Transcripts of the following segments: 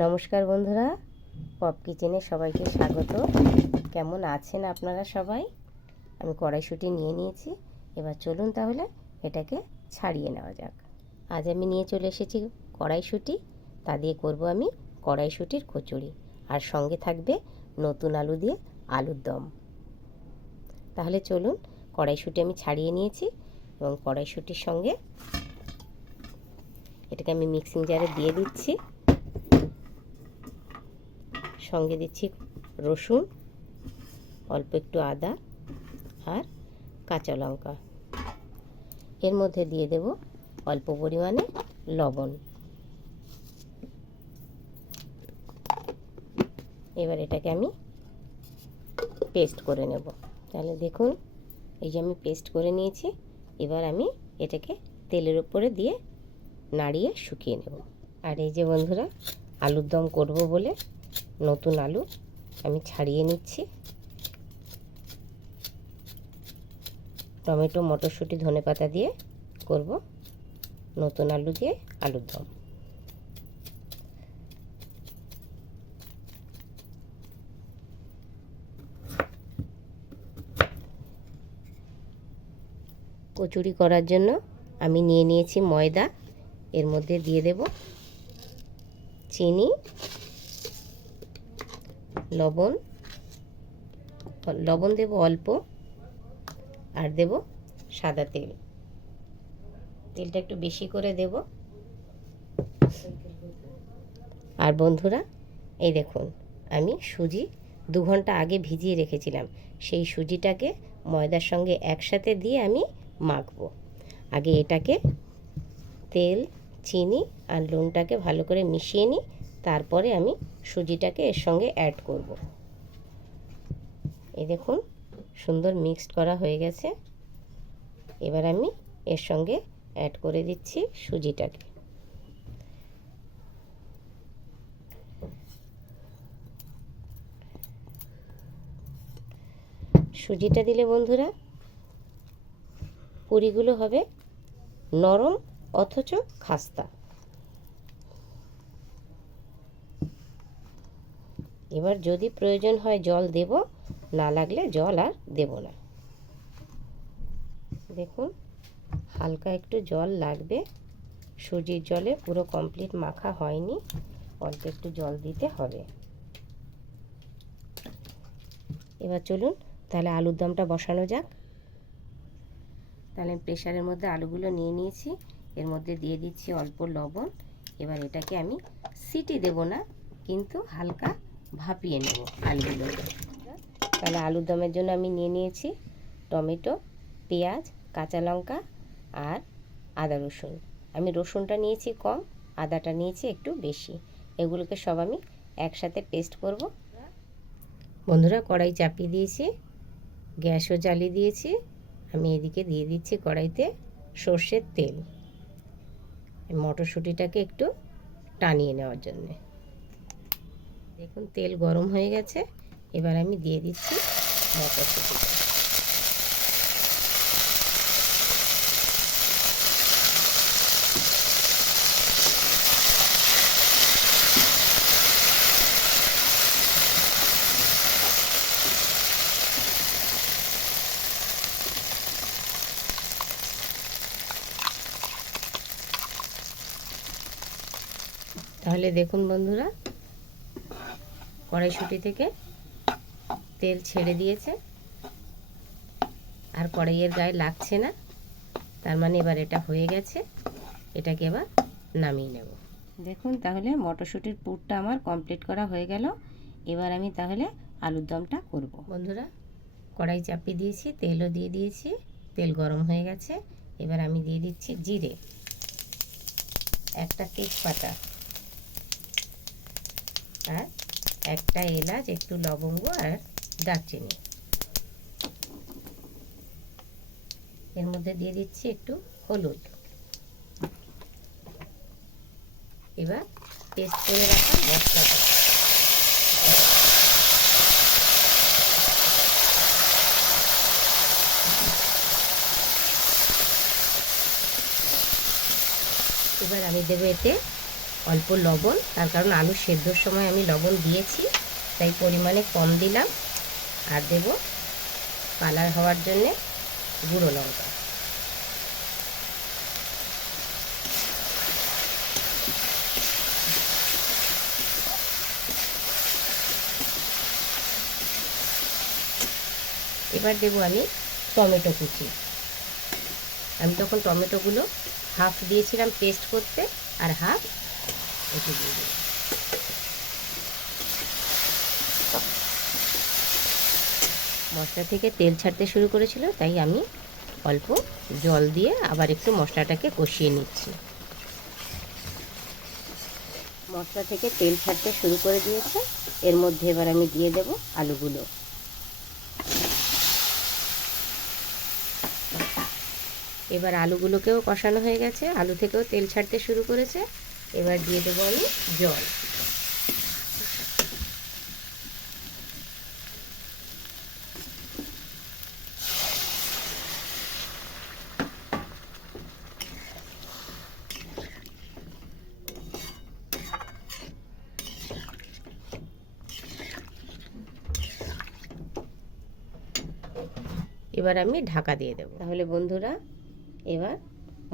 নমস্কার বন্ধুরা, পপ কিচেনে সবাইকে স্বাগত। কেমন আছেন আপনারা সবাই? আমি কড়াইশুঁটি নিয়ে নিয়েছি। এবার চলুন তাহলে এটাকে ছাড়িয়ে নেওয়া যাক। আজ আমি নিয়ে চলে এসেছি কড়াইশুঁটি। তা দিয়ে করব আমি কড়াইশুঁটির কচুরি, আর সঙ্গে থাকবে নতুন আলু দিয়ে আলুর দম। তাহলে চলুন, কড়াইশুঁটি আমি ছাড়িয়ে নিয়েছি এবং কড়াইশুঁটির সঙ্গে এটাকে আমি মিক্সিং জারে দিয়ে দিচ্ছি। সঙ্গে দিচ্ছি রসুন, অল্প একটু আদা আর কাঁচা লঙ্কা। এর মধ্যে দিয়ে দেব অল্প পরিমাণে লবণ। এবার এটাকে আমি পেস্ট করে নেব। তাহলে দেখুন, এই যে আমি পেস্ট করে নিয়েছি। এবার আমি এটাকে তেলের উপরে দিয়ে নাড়িয়ে শুকিয়ে নেব। আর এই যে বন্ধুরা, আলুর দম করব বলে নতুন আলু আমি ছাড়িয়ে নিচ্ছি। টমেটো, মটরশুঁটি, ধনেপাতা দিয়ে করব নতুন আলু দিয়ে আলুর দম। কচুরি করার জন্য আমি নিয়ে নিয়েছি ময়দা। এর মধ্যে দিয়ে দেব চিনি, লবণ দেব অল্প, আর দেব সাদা তেল। তেলটা একটু বেশি করে দেব। আর বন্ধুরা, এই দেখুন, আমি সুজি 2 ঘন্টা আগে ভিজিয়ে রেখেছিলাম। সেই সুজিটাকে ময়দার সঙ্গে একসাথে দিয়ে আমি মাখবো। আগে এটাকে তেল, চিনি আর নুনটাকে ভালো করে মিশিয়ে নিই, তারপরে আমি সুজিটাকে এর সঙ্গে অ্যাড করব। এই দেখুন, সুন্দর মিক্সড করা হয়ে গেছে। এবার আমি এর সঙ্গে অ্যাড করে দিচ্ছি সুজিটাকে। সুজিটা দিলে বন্ধুরা পুরিগুলো হবে নরম অথচ খাস্তা। এবার যদি প্রয়োজন হয় জল দেব, না লাগলে জল আর দেব না। দেখুন, হালকা একটু জল লাগবে। সুজির জলে পুরো কমপ্লিট মাখা হয়নি, অল্প একটু জল দিতে হবে। এবার চলুন তাহলে আলুর দমটা বসানো যাক। তাহলে প্রেসারের মধ্যে আলুগুলো নিয়ে নিয়েছি। এর মধ্যে দিয়ে দিচ্ছি অল্প লবণ। এবার এটাকে আমি সিটি দেব না, কিন্তু হালকা ভাপিয়ে নেব আলুগুলো। তাহলে আলুর দমের জন্য আমি নিয়ে নিয়েছি টমেটো, পেঁয়াজ, কাঁচা লঙ্কা আর আদা রসুন। আমি রসুনটা নিয়েছি কম, আদাটা নিয়েছি একটু বেশি। এগুলোকে সব আমি একসাথে পেস্ট করব। বন্ধুরা, কড়াই চাপিয়ে দিয়েছি, গ্যাসও জ্বালিয়ে দিয়েছি। আমি এদিকে দিয়ে দিচ্ছি কড়াইতে সর্ষের তেল, মটরশুঁটিটাকে একটু টানিয়ে নেওয়ার জন্যে। দেখুন, তেল গরম হয়ে গেছে। এবার আমি দিয়ে দিচ্ছি মটরশুঁটিটা। তাহলে দেখুন বন্ধুরা, কড়াইশুঁটি থেকে তেল ছেড়ে দিয়েছে আর কড়াইয়ের গায়ে লাগছে না। তার মানে এবার এটা হয়ে গেছে। এটাকে এবার নামিয়ে নেব। দেখুন, তাহলে মটরশুঁটির পুরটা আমার কমপ্লিট করা হয়ে গেল। এবার আমি তাহলে আলুর দমটা করব। বন্ধুরা, কড়াই চাপিয়ে দিয়েছি, তেলও দিয়ে দিয়েছি। তেল গরম হয়ে গেছে। এবার আমি দিয়ে দিচ্ছি জিরে, একটা তেজপাতা আর একটা এলাচ, একটু লবঙ্গ আর দারচিনি। এর মধ্যে দিয়ে দিচ্ছি একটু হলুদ। এবার পেস্ট করে রাখা মশলাটা এবার আমি দেবো এতে অল্প লবণ, তার কারণ আলু সেদ্ধর সময় আমি লবণ দিয়েছি, তাই পরিমাণে কম দিলাম। আর দেব কালার হওয়ার জন্যে গুঁড়ো লঙ্কা। এবার দেব আমি টমেটো কুচি। আমি তখন টমেটোগুলো হাফ দিয়েছিলাম পেস্ট করতে, আর হাফ এটি দিয়ে দেব। মশলা থেকে তেল ছাড়তে শুরু করেছিল, তাই আমি অল্প জল দিয়ে আবার একটু মশলাটাকে কষিয়ে নিচ্ছি। মশলা থেকে তেল ছাড়তে শুরু করে দিয়েছে, এর মধ্যে এবার আমি দিয়ে দেব আলুগুলো। এবার আলুগুলোকেও কষানো হয়ে গেছে, আলু থেকেও তেল ছাড়তে শুরু করেছে। এবার দিয়ে দেবো আমি জল। এবার আমি ঢাকা দিয়ে দেবো। তাহলে বন্ধুরা, এবার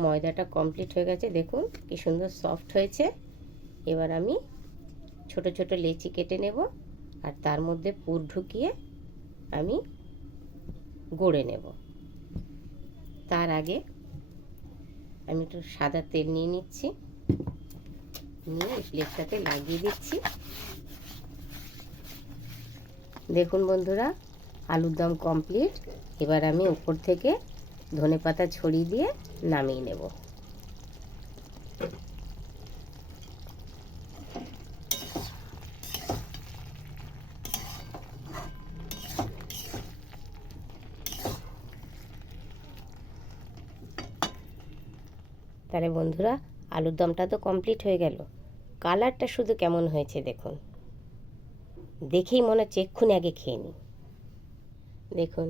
ময়দাটা কমপ্লিট হয়ে গেছে, দেখুন কি সুন্দর সফট হয়েছে। এবার আমি ছোট ছোট লেচি কেটে নেব, আর তার মধ্যে পুর ঢুকিয়ে আমি গড়ে নেব। তার আগে আমি একটু সাদা তেল নিয়ে নিচ্ছি, নিয়ে এই প্লেটটাতে লাগিয়ে দিচ্ছি। দেখুন বন্ধুরা, আলুর দম কমপ্লিট। এবার আমি উপর থেকে ধনেপাতা ছড়িয়ে দিয়ে নামিয়ে নেব। তাহলে বন্ধুরা, আলুর দমটা তো কমপ্লিট হয়ে গেল। কালারটা শুধু কেমন হয়েছে দেখুন, দেখেই মনে হচ্ছে এক্ষুনি আগে খেয়ে নিই। দেখুন,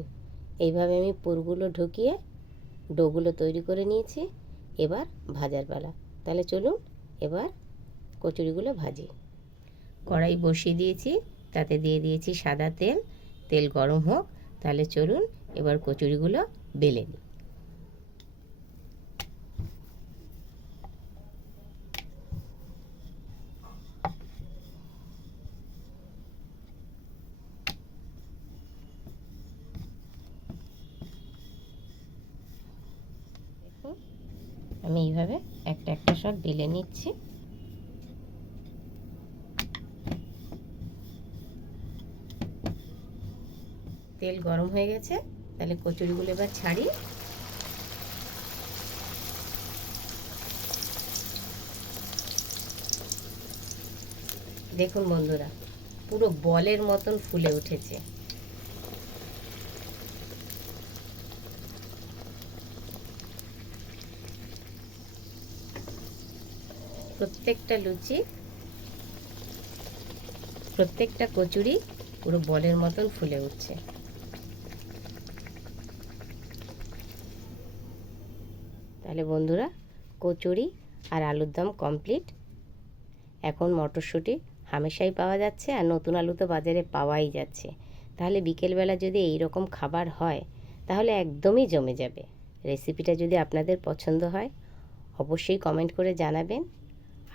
এইভাবে আমি পুরগুলো ঢুকিয়ে ডোগুলো তৈরি করে নিয়েছি। এবার ভাজার পালা। তাহলে চলুন এবার কচুরিগুলো ভাজি। কড়াই বসিয়ে দিয়েছি, তাতে দিয়ে দিয়েছি সাদা তেল। তেল গরম হোক, তাহলে চলুন এবার কচুরিগুলো বেলে নিই। দেখুন, আমি এইভাবে একটা একটা সব বেলে নিচ্ছি। তেল গরম হয়ে গেছে, তাহলে কচুরিগুলো এবার ছাড়ি। দেখুন বন্ধুরা, পুরো বলের মতন ফুলে উঠেছে। প্রত্যেকটা লুচি, প্রত্যেকটা কচুরি পুরো বলের মতন ফুলে উঠছে। তাহলে বন্ধুরা, কচুরি আর আলুর দম কমপ্লিট। এখন মটরশুঁটি হামেশাই পাওয়া যাচ্ছে, আর নতুন আলু তো বাজারে পাওয়াই যাচ্ছে। তাহলে বিকেলবেলা যদি এই রকম খাবার হয়, তাহলে একদমই জমে যাবে। রেসিপিটা যদি আপনাদের পছন্দ হয়, অবশ্যই কমেন্ট করে জানাবেন।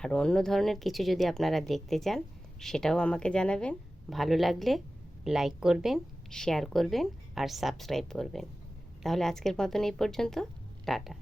আর অন্য ধরনের কিছু যদি আপনারা দেখতে চান, সেটাও আমাকে জানাবেন। ভালো লাগলে লাইক করবেন, শেয়ার করবেন আর সাবস্ক্রাইব করবেন। তাহলে আজকের মতন এই পর্যন্ত। টাটা।